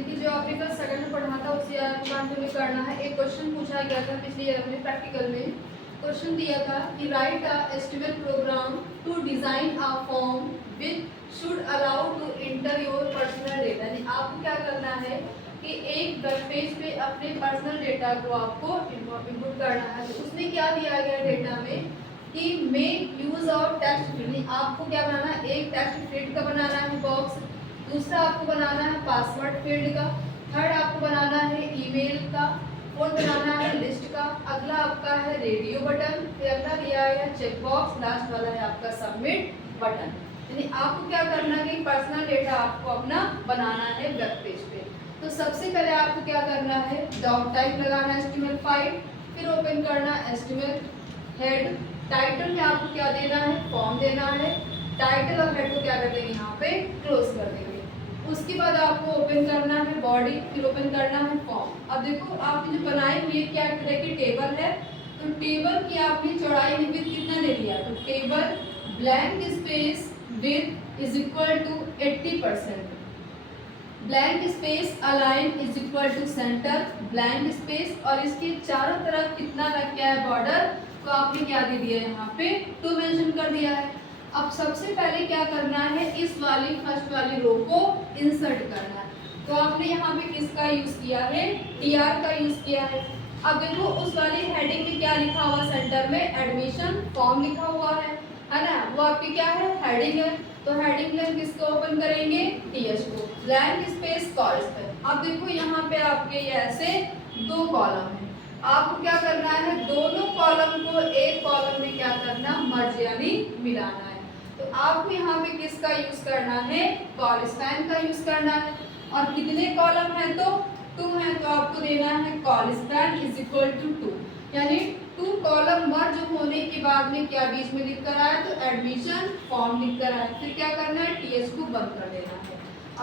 देखिए जो आपने कल सेकंड में पढ़ा था उसे कंटिन्यू करना है। एक क्वेश्चन पूछा गया था पिछले ईयर में प्रैक्टिकल में। क्वेश्चन दिया था कि write a HTML program to design a form which should allow to enter your personal data. यानी आपको क्या करना है कि एक वेब पेज पे अपने पर्सनल डेटा को आपको इनपुट करना है। तो उसमें क्या दिया गया डेटा में कि make use of text field. आपको क्या बनाना है, एक टेक्स्ट फील्ड का बनाना है बॉक्स, दूसरा आपको बनाना है पासवर्ड फील्ड का, थर्ड आपको बनाना है ईमेल का, फोर्थ बनाना है लिस्ट का, अगला आपका है रेडियो बटन, फिर अगला दिया है चेक बॉक्स, लास्ट वाला है आपका सबमिट बटन। यानी आपको क्या करना है कि पर्सनल डेटा आपको अपना बनाना है वेब पेज पे। तो सबसे पहले आपको क्या करना है, डॉट टाइप लगाना है HTML5, फिर ओपन करना है HTML हेड। टाइटल में आपको क्या देना है, फॉर्म देना है। टाइटल और हेड को क्या कर देंगे, यहाँ पे क्लोज कर देंगे। उसके बाद आपको ओपन करना है बॉडी, फिर ओपन करना है फॉर्म। अब देखो आपने जो बनाई हुई है क्या तरह की टेबल है, तो टेबल की आपने चौड़ाई विड्थ कितना ले लिया, तो table blank space width is equal to 80%, blank space align is equal to centre blank space, और इसके चारों तरफ कितना लग गया है बॉर्डर, तो आपने क्या दे दिया है यहाँ पे 2 मेंशन कर दिया है। अब सबसे पहले क्या करना है, इस वाली फर्स्ट वाली रो को इंसर्ट करना है। तो आपने यहाँ पे किसका यूज किया है, टीआर का यूज किया है। अब देखो उस वाली हेडिंग में क्या लिखा हुआ, सेंटर में एडमिशन फॉर्म लिखा हुआ है ना, वो आपकी क्या है, हेडिंग है। तो हेडिंग में किसको ओपन करेंगे, टीएच को, ब्लैंक स्पेस कॉल्स पे। अब देखो यहाँ पे आपके ये ऐसे 2 कॉलम है, आपको क्या करना है, दोनों कॉलम को एक कॉलम में क्या करना, मर्ज यानी मिलाना है। तो आपको यहाँ पे किसका यूज करना है, कॉल स्पैन का यूज करना है। और कितने कॉलम है, तो 2 है, तो आपको देना है colspan is equal to 2, यानी 2 कॉलम मर्ज होने के बाद में क्या बीच में लिख कर आया, तो एडमिशन फॉर्म लिख कर आया। फिर क्या करना है, टीएच को बंद कर देना है।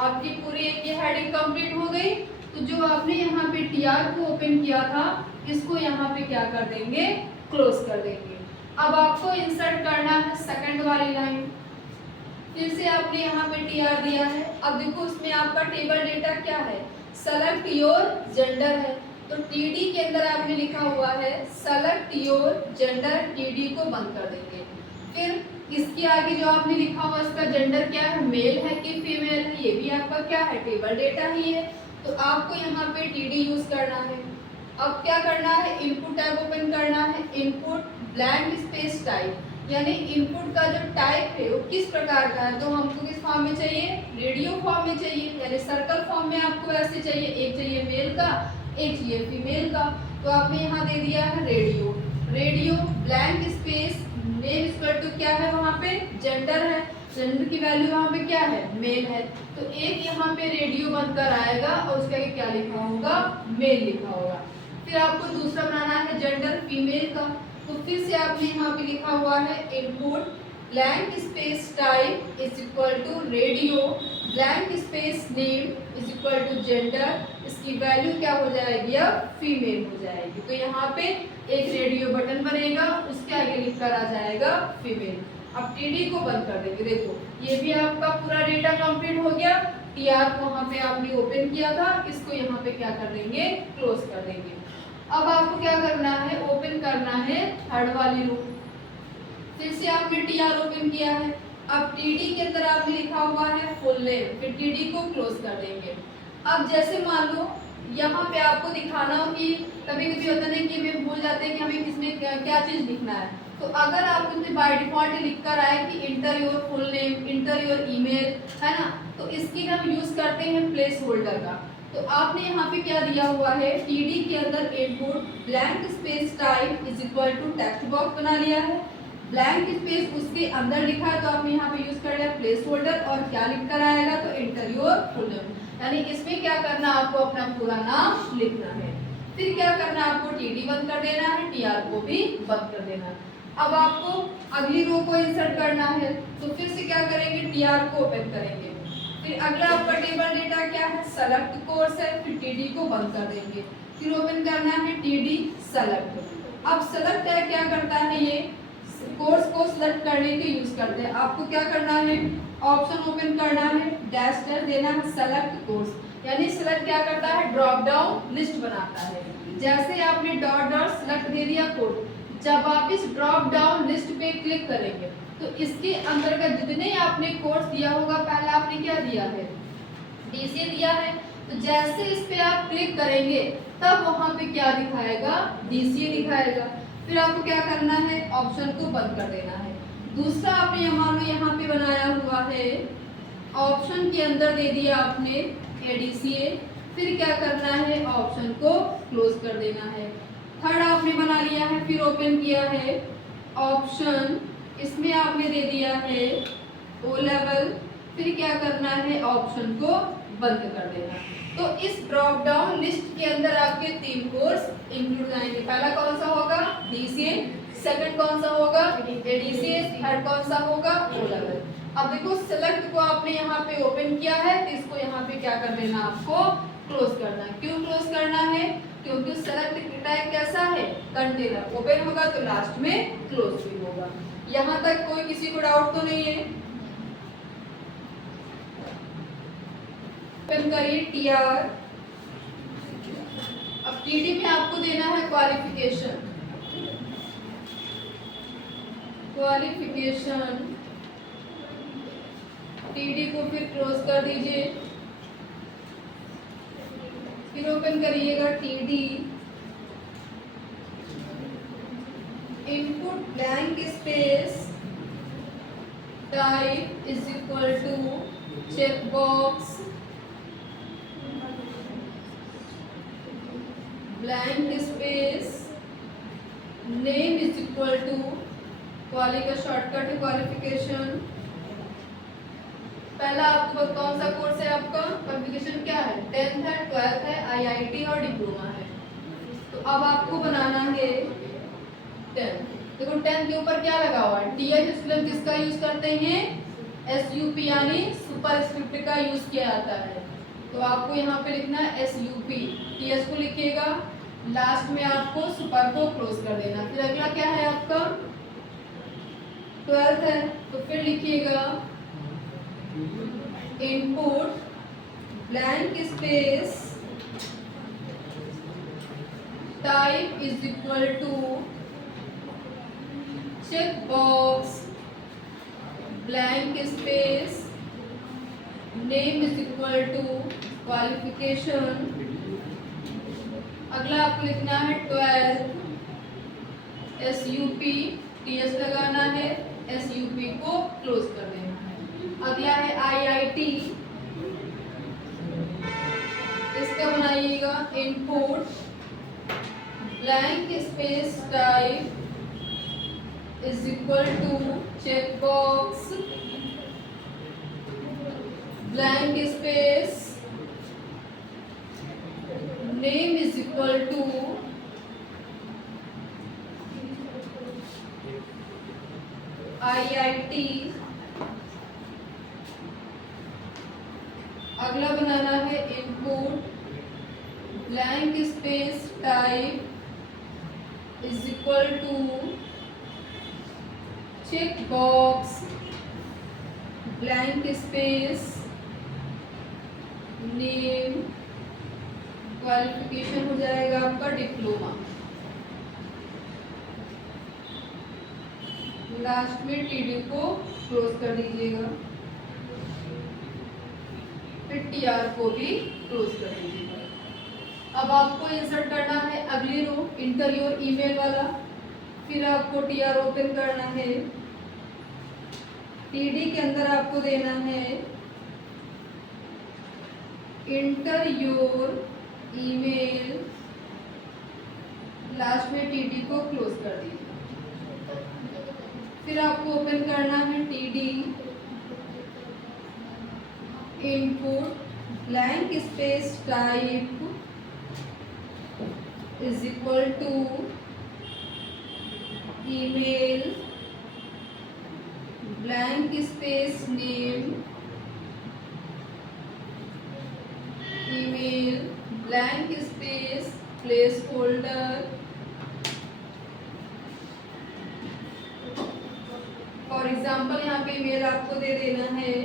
आपकी पूरी एक ये हेडिंग कंप्लीट हो गई। तो जो आपने यहाँ पे टीआर को ओपन किया था, इसको यहाँ पे क्या कर देंगे, क्लोज कर देंगे। अब आपको इंसर्ट करना है सेकंड वाली लाइन, फिर से आपने यहाँ पे टीआर दिया है। अब देखो उसमें आपका टेबल डेटा क्या है, सेलेक्ट योर जेंडर है, तो टीडी के अंदर आपने लिखा हुआ है सेलेक्ट योर जेंडर, टीडी को बंद कर देंगे। फिर इसके आगे जो आपने लिखा हुआ इसका जेंडर क्या है, मेल है कि फीमेल है, ये भी आपका क्या है, टेबल डेटा ही है। तो आपको यहाँ पे टीडी यूज करना है। अब क्या करना है, इनपुट टैब ओपन करना है, इनपुट ब्लैंक स्पेस टाइप, यानी इनपुट का जो टाइप है वो किस प्रकार का है, तो हमको किस फॉर्म में चाहिए, रेडियो फॉर्म में चाहिए, यानी सर्कल फॉर्म में आपको ऐसे चाहिए, एक चाहिए मेल का, एक चाहिए फीमेल का। तो आपने यहाँ दे दिया है radio, radio blank space name equal to क्या है, वहाँ पे जेंडर है, जेंडर की वैल्यू यहाँ पे क्या है, मेल है। तो एक यहाँ पे रेडियो बनकर आएगा और उसके आगे क्या लिखा होगा, मेल लिखा होगा। फिर आपको दूसरा बनाना है जेंडर फीमेल का, तो फिर से आपने यहाँ पे लिखा हुआ है input blank space type is equal to radio blank space name is equal to gender, इसकी वैल्यू क्या हो जाएगी, अब फीमेल हो जाएगी। तो यहाँ पे एक रेडियो बटन बनेगा, उसके आगे लिख कर आ जाएगा फीमेल। अब टीडी को बंद कर देंगे। देखो ये भी आपका पूरा डेटा कंप्लीट हो गया। टीआर को वहाँ पे आपने ओपन किया था, इसको यहाँ पे क्या कर देंगे, क्लोज कर देंगे। अब आपको क्या करना है, ओपन करना है थर्ड वाली रो, फिर से आपने टीआर ओपन किया है। अब टीडी के अंदर आपने लिखा हुआ है फुल नेम, फिर टीडी को क्लोज कर देंगे। अब जैसे मान लो यहाँ पे आपको दिखाना हो कि कभी कभी होता है कि हमें भूल जाते हैं कि हमें किसमें क्या चीज़ लिखना है, तो अगर आप उसमें बाय डिफॉल्ट लिख कर आए कि inter your full name, inter your email, है ना, तो इसकी हम यूज़ करते हैं प्लेस होल्डर का। तो आपने यहाँ पे क्या दिया हुआ है, टीडी के अंदर input blank space type is equal to text box बना लिया है, ब्लैंक स्पेस उसके अंदर लिखा है, तो आपने यहाँ पे यूज कर लिया प्लेस होल्डर, और क्या लिख कर आएगा, तो इंटर योर फुल नेम, यानी इसमें क्या करना, आपको अपना पूरा नाम लिखना है। फिर क्या करना, आपको टीडी बंद कर देना है, टीआर को भी बंद कर देना है। अब आपको अगली रो को इंसर्ट करना है, तो फिर से क्या करेंगे, टीआर को ओपन करेंगे। फिर अगला आपका टेबल डेटा क्या है, सेलेक्ट कोर्स है, फिर टीडी को बंद कर देंगे। फिर ओपन करना है टीडी सेलेक्ट। अब सेलेक्ट है क्या करता है, ये कोर्स को सिलेक्ट करने के यूज करते हैं। आपको क्या करना है, ऑप्शन ओपन करना है, डैश डैश देना है, सेलेक्ट कोर्स। यानी सिलेक्ट क्या करता है, ड्रॉप डाउन लिस्ट बनाता है। जैसे आपने डॉट डॉट सिलेक्ट दे दिया कोड, जब आप इस ड्रॉप डाउन लिस्ट पे क्लिक करेंगे तो इसके अंदर का जितने आपने कोर्स दिया होगा, पहले आपने क्या दिया है, डीसीए दिया है, तो जैसे इस पे आप क्लिक करेंगे तब वहां पे क्या दिखाएगा, डीसीए दिखाएगा। फिर आपको क्या करना है, ऑप्शन को बंद कर देना है। दूसरा आपने यहाँ पे बनाया हुआ है, ऑप्शन के अंदर दे दिया आपने एडीसीए, फिर क्या करना है, ऑप्शन को क्लोज कर देना है। थर्ड आपने बना लिया है, फिर ओपन किया है ऑप्शन, इसमें आपने दे दिया है ओ लेवल, फिर क्या करना है, ऑप्शन को बंद कर देना। तो इस ड्रॉप डाउन लिस्ट के अंदर आपके 3 कोर्स इंक्लूड आएंगे। पहला कौन सा होगा, डीसीए, सेकंड कौन सा होगा, एडीसीए, थर्ड कौन सा होगा, ओ लेवल। अब देखो सेलेक्ट को आपने यहाँ पे ओपन किया है, तो इसको यहाँ पे क्या कर देना, आपको क्लोज करना है। क्यों क्लोज करना है, क्योंकि सेलेक्ट टैग कैसा है, कंटेनर, ओपन होगा तो लास्ट में क्लोज भी होगा। यहाँ तक कोई किसी को डाउट तो नहीं है? ओपन करिए टीआर। अब टीडी में आपको देना है क्वालिफिकेशन, टीडी को फिर क्लोज कर दीजिए, फिर ओपन करिएगा TD, input blank space type is equal to checkbox blank space name is equal to, क्वाली का शॉर्टकट है क्वालिफिकेशन। पहला आपको कौन सा कोर्स है, आपका क्वालिफिकेशन क्या है, 10th है, 12th है, आईआईटी और डिप्लोमा है। तो अब आपको बनाना है 10th। देखो 10th के ऊपर क्या लगा हुआ है, टीएच स्टूडेंट किसका यूज करते हैं, एसयूपी यानी सुपर स्क्रिप्ट का यूज किया जाता है। तो आपको यहाँ पे लिखना है एसयूपी, टीएच को लिखिएगा, लास्ट में आपको सुपर को क्लोज कर देना। फिर अगला क्या है आपका 12th है, तो फिर लिखिएगा input blank space type is equal to check box blank space name is equal to qualification. अगला आपको लिखना है 12 एसयूपी, टीएस लगाना है, एसयूपी को क्लोज कर देना है। अगला है आईआईटी, इसका बनाइएगा input blank space type is equal to checkbox blank space name is equal to IIT. अगला बनाना है input blank space type is equal to check box blank space name, qualification हो जाएगा आपका डिप्लोमा, लास्ट में TD को close कर दीजिएगा, फिर टीआर को भी क्लोज कर दीजिएगा। अब आपको इंसर्ट करना है अगली रो, इंटर योर ईमेल वाला, फिर आपको टीआर ओपन करना है, टीडी के अंदर आपको देना है इंटर योर ईमेल, लास्ट में टीडी को क्लोज कर दीजिए। फिर आपको ओपन करना है TD input blank space type is equal to email blank space name, email blank space placeholder, for example यहाँ पे ईमेल आपको दे देना है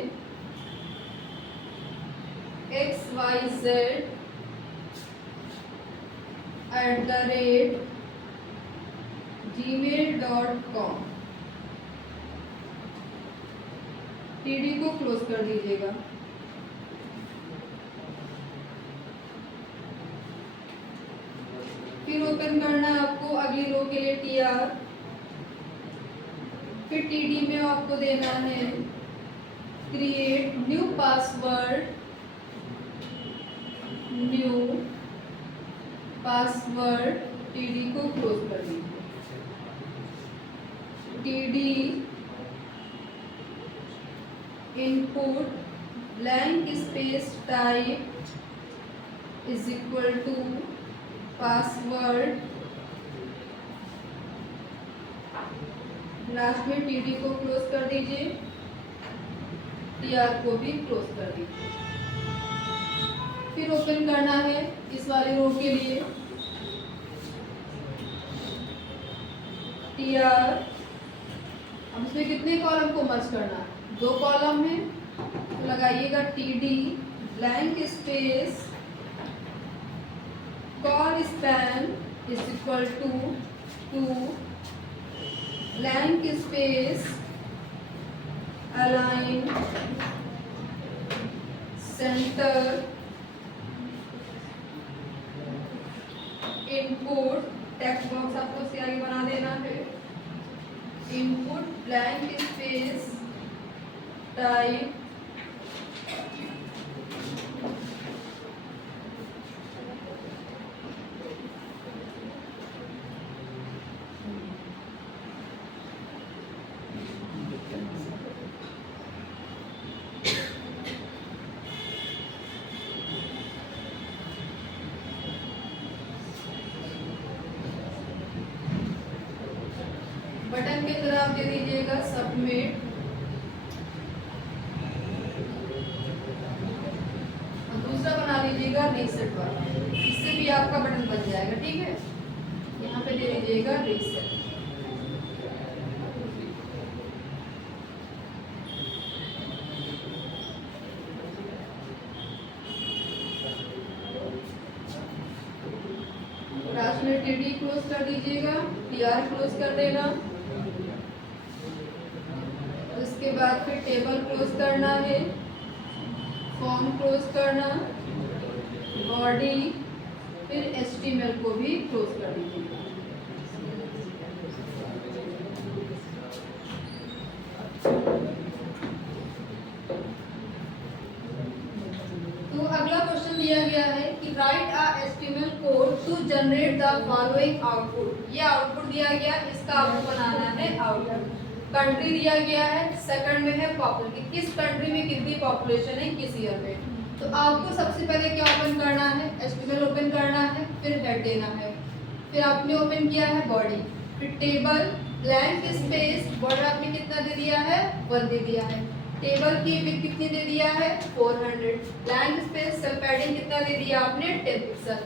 xyz@gmail.com। टीडी को क्लोज कर दीजिएगा। फिर ओपन करना है आपको अगली रो के लिए टीआर, फिर टीडी में आपको देना है क्रिएट न्यू पासवर्ड, टीडी को क्लोज कर दीजिए। TD input blank space type is equal to password, last में टीडी को क्लोज कर दीजिए, टीआर को भी क्लोज कर दीजिए। फिर ओपन करना है इस वाले रो के लिए टीआर। अब इसमें कितने कॉलम को मर्ज करना है? 2 कॉलम है, तो लगाइएगा TD blank space colspan is equal to blank space align center input, text box आपको से आगे बना देना है, input blank space type button के अंदर आप दे दीजिएगा सबमिट, और दूसरा बना लीजिएगा रीसेट वाला, इससे भी आपका बटन बन जाएगा। ठीक है, यहाँ पे दे दीजिएगा रीसेट। लास्ट में टीडी क्लोज कर दीजिएगा, टीआर क्लोज कर देना, उसके बाद फिर टेबल क्लोज करना है, फॉर्म क्लोज करना, बॉडी, फिर एचटीएमएल को भी क्लोज कर दीजिएगा। तो अगला क्वेश्चन दिया गया है कि write a HTML code to generate the following output. ये आउटपुट दिया गया, इसका आपको बनाना है आउटपुट। कंट्री दिया गया है, सेकंड में है पॉपुलेशन, किस कंट्री में कितनी पॉपुलेशन है किस ईयर में। तो आपको सबसे पहले क्या ओपन करना है? एचटीएमएल ओपन करना है, फिर हेड देना है, फिर आपने ओपन किया है बॉडी, फिर टेबल ब्लैंक स्पेस, बॉर्डर आपने कितना दे दिया है? 1 दे दिया है। टेबल की विड्थ कितनी दे दिया है? 400। ब्लैंक स्पेस सेल पैडिंग कितना दे दिया आपने? 10 पिक्सल।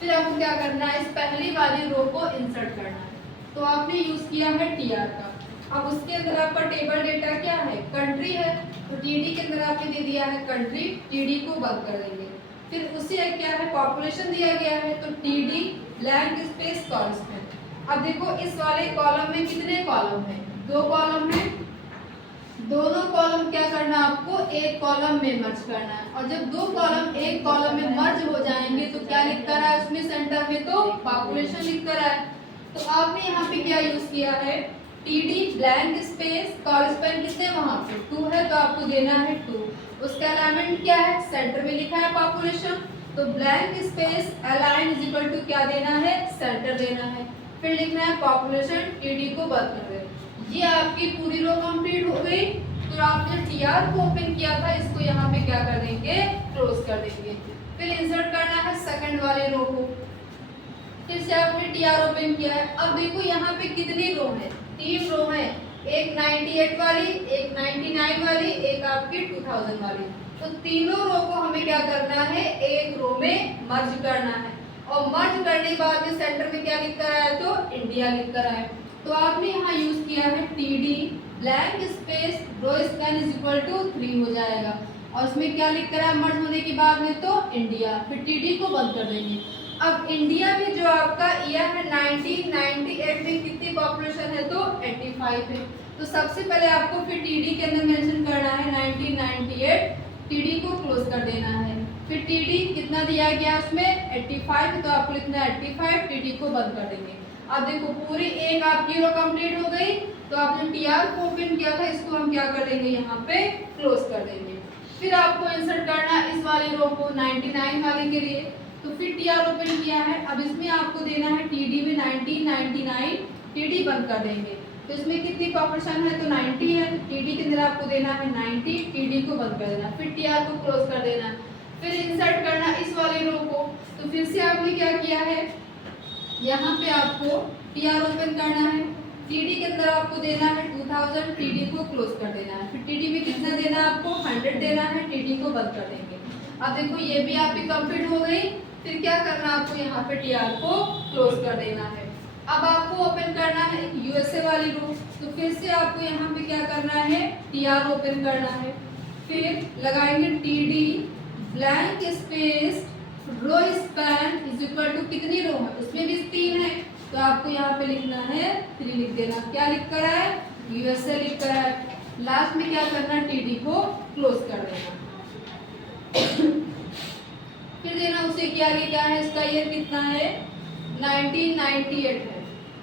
फिर आपको क्या करना है? इस पहली वाली रो को इंसर्ट करना है, तो आपने यूज किया है टीआर का। अब उसके अंदर आपका टेबल डेटा क्या है? कंट्री है, तो टीडी के अंदर आपने दे दिया है कंट्री, टीडी को बंद कर देंगे। फिर उसी क्या है? पॉपुलेशन दिया गया है, तो टीडी ब्लैंक स्पेस कांस्टेंट। अब देखो इस वाले कॉलम में कितने कॉलम है? 2 कॉलम है, दोनों कॉलम क्या करना आपको? एक कॉलम में मर्ज करना है। और जब 2 कॉलम एक कॉलम में मर्ज हो जाएंगे तो क्या लिख कर है उसमें? सेंटर में तो पॉपुलेशन लिख कर है। तो आपने यहाँ पे क्या यूज किया है? टीडी ब्लैंक स्पेस कॉरेस्पॉन्ड कितने वहां पे 2 है, तो आपको देना है 2। उसका अलाइनमेंट क्या है? सेंटर में लिखा है पॉपुलेशन, तो blank space align is equal to क्या देना है? सेंटर देना है। फिर लिखना है पॉपुलेशन, टीडी को बंद कर देना। ये आपकी पूरी रो कंप्लीट हो गई। तो आपने टीआर को ओपन किया था, इसको यहाँ पे क्या कर देंगे? क्लोज कर देंगे। फिर इंसर्ट करना है सेकंड वाले रो को, फिर से आपने टीआर ओपन किया है। अब देखो यहाँ पे कितनी रो है? 3 रो है, एक 98 वाली, एक 99 वाली, एक आपकी 2000 वाली। तो तीनों रो को हमें क्या करना है? एक रो में मर्ज करना है। और मर्ज करने के बाद में सेंटर में क्या लिख कर आया? तो इंडिया लिख कर आया। तो आपने यहाँ यूज किया है TD blank space rowspan is equal to 3 हो जाएगा। और इसमें क्या लिख कर है मर्ज होने के बाद में तो इंडिया, फिर टीडी को बंद कर देंगे। अब इंडिया में जो आपका ईयर है 1998 में कितनी पॉपुलेशन है तो 85 है। तो सबसे पहले आपको फिर टीडी के अंदर मेंशन करना है 1998, टीडी को क्लोज कर देना है। फिर टीडी कितना दिया गया उसमें 85, तो आपको लिखना है 85, टीडी को बंद कर देंगे। अब देखो पूरी एक आपकी रो कंप्लीट हो गई, तो आपने टीआर को ओपन किया था, इसको हम क्या कर देंगे यहाँ पे क्लोज कर देंगे। फिर आपको इंसर्ट करना है इस वाली रो को 99 वाले के लिए, तो फिर टीआर ओपन किया है। अब इसमें आपको देना है टीडी में 1999, टीडी बंद कर देंगे। तो इसमें कितनी पॉपुलेशन है तो 90 है, टीडी के अंदर आपको देना है 90, टीडी को बंद कर देना, फिर टीआर को क्लोज कर देना, फिर इंसर्ट करना इस वाली रो को। तो फिर से आपने क्या किया है, यहाँ पे आपको टीआर ओपन करना है, टीडी के अंदर आपको देना है 2000, टीडी को क्लोज कर देना है, फिर टीडी में कितना देना है आपको 100 देना है, टीडी को बंद कर देंगे। अब देखो ये भी आपकी कंप्लीट हो गई। फिर क्या करना है आपको यहाँ पे टीआर को क्लोज कर देना है। अब आपको ओपन करना है यूएसए वाली रो, तो फिर से आपको यहाँ पे क्या करना है टीआर ओपन करना है, फिर लगाएंगे TD blank space rowspan is equal to कितनी रो है, उसमें भी 3 है, तो आपको यहाँ पे लिखना है 3 लिख देना। क्या लिख कर है यूएसए लिख कर है, लास्ट में क्या करना टीडी को क्लोज कर देना। फिर देना उसे कि आगे क्या है, इसका ईयर कितना है 1998 है,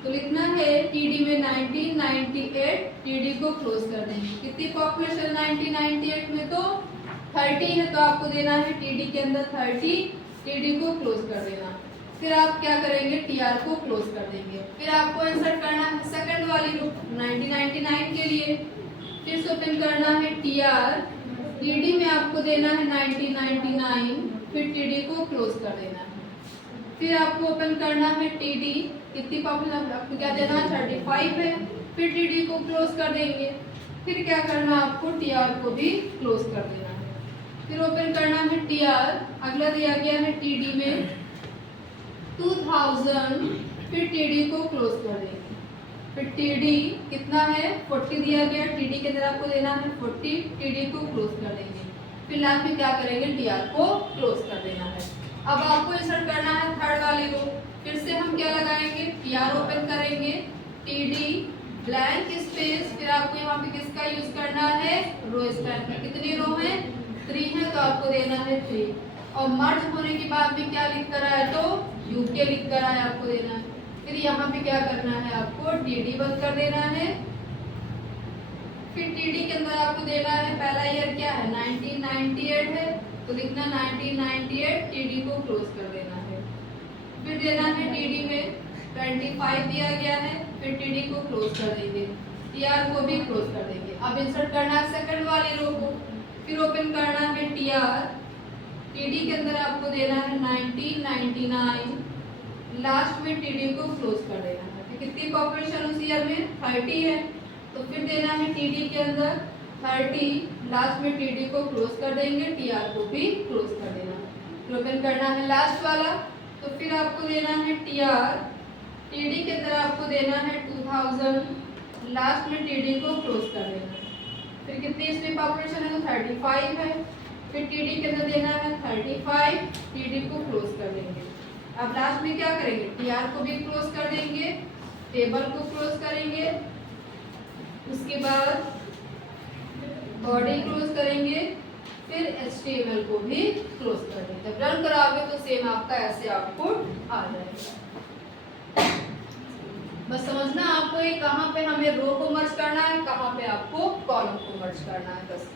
तो लिखना है टीडी में 1998, टीडी को क्लोज कर देंगे। कितनी पॉपुलेशन 1998 में तो 30 है, तो आपको देना है टीडी के अंदर 30, टीडी को क्लोज कर देना। फिर आप क्या करेंगे टीआर को क्लोज कर देंगे। फिर आपको इंसर्ट करना है सेकंड वाली रो 1999 के लिए, फिर से ओपन करना है टीआर, टीडी में आपको देना है 1999, फिर टीडी को क्लोज कर देना है। फिर आपको ओपन करना है टीडी, कितनी पॉपुलेशन आपको क्या देना है 35 है, फिर टीडी को क्लोज कर देंगे। फिर क्या करना है आपको टीआर को भी क्लोज कर देना है। फिर ओपन करना है टीआर, अगला दिया गया है टीडी में 2000, फिर टीडी को क्लोज कर देंगे। फिर टीडी कितना है 40 दिया गया, टीडी के अंदर आपको देना है 40, टीडी को क्लोज कर देंगे। फिर लास्ट में क्या करेंगे टीआर को क्लोज कर देना है। अब आपको इंसर्ट करना है थर्ड वाली रो, फिर से हम क्या लगाएंगे टीआर ओपन करेंगे, टीडी ब्लैंक स्पेस, फिर आपको यहाँ पे किसका यूज करना है रो स्पैन में। कितनी रो है 3 है, तो आपको देना है 3, और मर्ज होने के बाद भी क्या लिख कर आया तो यूके लिख कर आया आपको देना है। फिर यहाँ पे क्या करना है आपको टीडी बंद कर देना है। फिर टीडी के अंदर आपको देना है पहला ईयर क्या है 1998 है, तो लिखना 1998, टीडी को क्लोज कर देना है। फिर देना है टीडी में 25 दिया गया है, फिर टीडी को क्लोज कर देंगे, टीआर को भी क्लोज कर देंगे। अब इंसर्ट करना है सेकंड वाली रो को, फिर ओपन करना है टीआर, टीडी के अंदर आपको देना है 1999, लास्ट में टीडी को क्लोज कर देना है। कितनी पॉपुलेशन उस ईयर में 30 है, तो फिर देना है टीडी के अंदर 30, लास्ट में टीडी को क्लोज कर देंगे, टीआर को भी क्लोज कर देना। फिर ओपन करना है लास्ट वाला, तो फिर आपको देना है टीआर, टीडी के अंदर आपको देना है 2000, लास्ट में टीडी को क्लोज कर देना। फिर कितनी इसमें पॉपुलेशन है तो 35 है, फिर टीडी के अंदर देना है 35, टीडी को क्लोज कर देंगे। अब लास्ट में क्या करेंगे टीआर को भी क्लोज कर देंगे, टेबल को क्लोज करेंगे, उसके बाद बॉडी क्लोज करेंगे, फिर HTML को भी क्लोज कर देंगे। जब रन कराओगे तो सेम आपका ऐसे आउटपुट आ जाएगा। बस समझना आपको ये कहाँ पे हमें रो को मर्ज करना है, कहाँ पे आपको कॉलम को मर्ज करना है, बस।